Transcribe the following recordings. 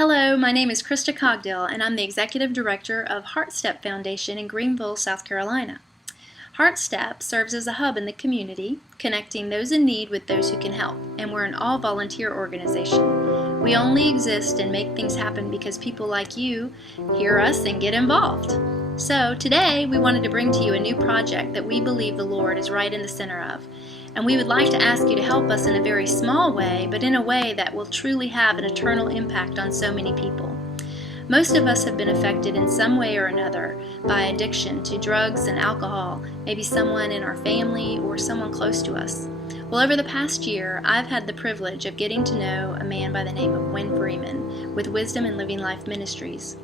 Hello, my name is Krista Cogdill, and I'm the Executive Director of HeartStep Foundation in Greenville, South Carolina. HeartStep serves as a hub in the community, connecting those in need with those who can help, and we're an all-volunteer organization. We only exist and make things happen because people like you hear us and get involved. So today we wanted to bring to you a new project that we believe the Lord is right in the center of. And we would like to ask you to help us in a very small way, but in a way that will truly have an eternal impact on so many people. Most of us have been affected in some way or another by addiction to drugs and alcohol, maybe someone in our family or someone close to us. Well, over the past year, I've had the privilege of getting to know a man by the name of Win Freeman with Wisdom and Living Life Ministries.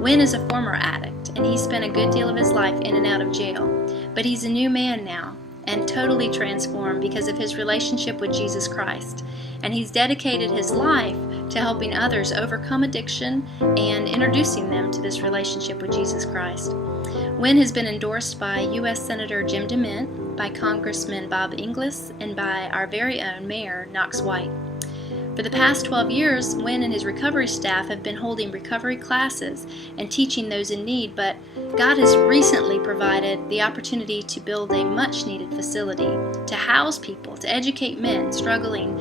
Win is a former addict, and he spent a good deal of his life in and out of jail. But he's a new man now, and totally transformed because of his relationship with Jesus Christ. And he's dedicated his life to helping others overcome addiction and introducing them to this relationship with Jesus Christ. Win has been endorsed by U.S. Senator Jim DeMint, by Congressman Bob Inglis, and by our very own Mayor Knox White. For the past 12 years, Win and his recovery staff have been holding recovery classes and teaching those in need, but God has recently provided the opportunity to build a much-needed facility to house people, to educate men struggling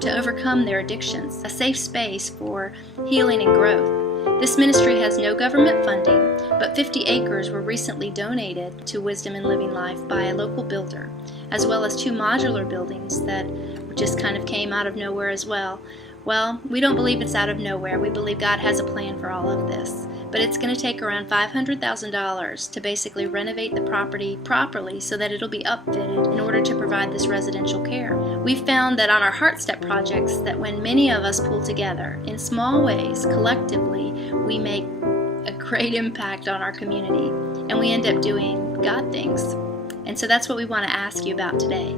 to overcome their addictions, a safe space for healing and growth. This ministry has no government funding, but 50 acres were recently donated to Wisdom and Living Life by a local builder, as well as 2 modular buildings that just kind of came out of nowhere as well. Well, we don't believe it's out of nowhere. We believe God has a plan for all of this. But it's going to take around $500,000 to basically renovate the property properly so that it'll be upfitted in order to provide this residential care. We've found that on our HeartStep projects that when many of us pull together in small ways, collectively, we make a great impact on our community. And we end up doing God things. And so that's what we want to ask you about today.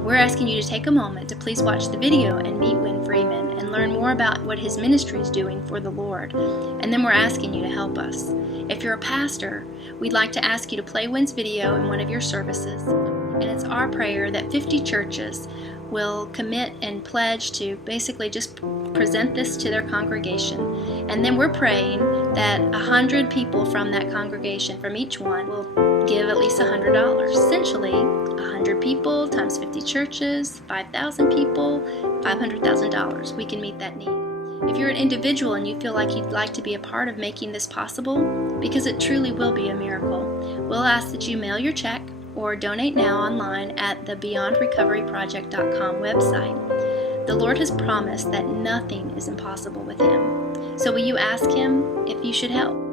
We're asking you to take a moment to please watch the video and meet Win Freeman and learn more about what his ministry is doing for the Lord. And then we're asking you to help us. If you're a pastor, we'd like to ask you to play Win's video in one of your services. And it's our prayer that 50 churches will commit and pledge to basically just present this to their congregation. And then we're praying that 100 people from that congregation, from each one, will give at least $100. Essentially, 100 people times 50 churches, 5,000 people, $500,000. We can meet that need. If you're an individual and you feel like you'd like to be a part of making this possible, because it truly will be a miracle, we'll ask that you mail your check or donate now online at the BeyondRecoveryProject.com website. The Lord has promised that nothing is impossible with Him. So will you ask Him if you should help?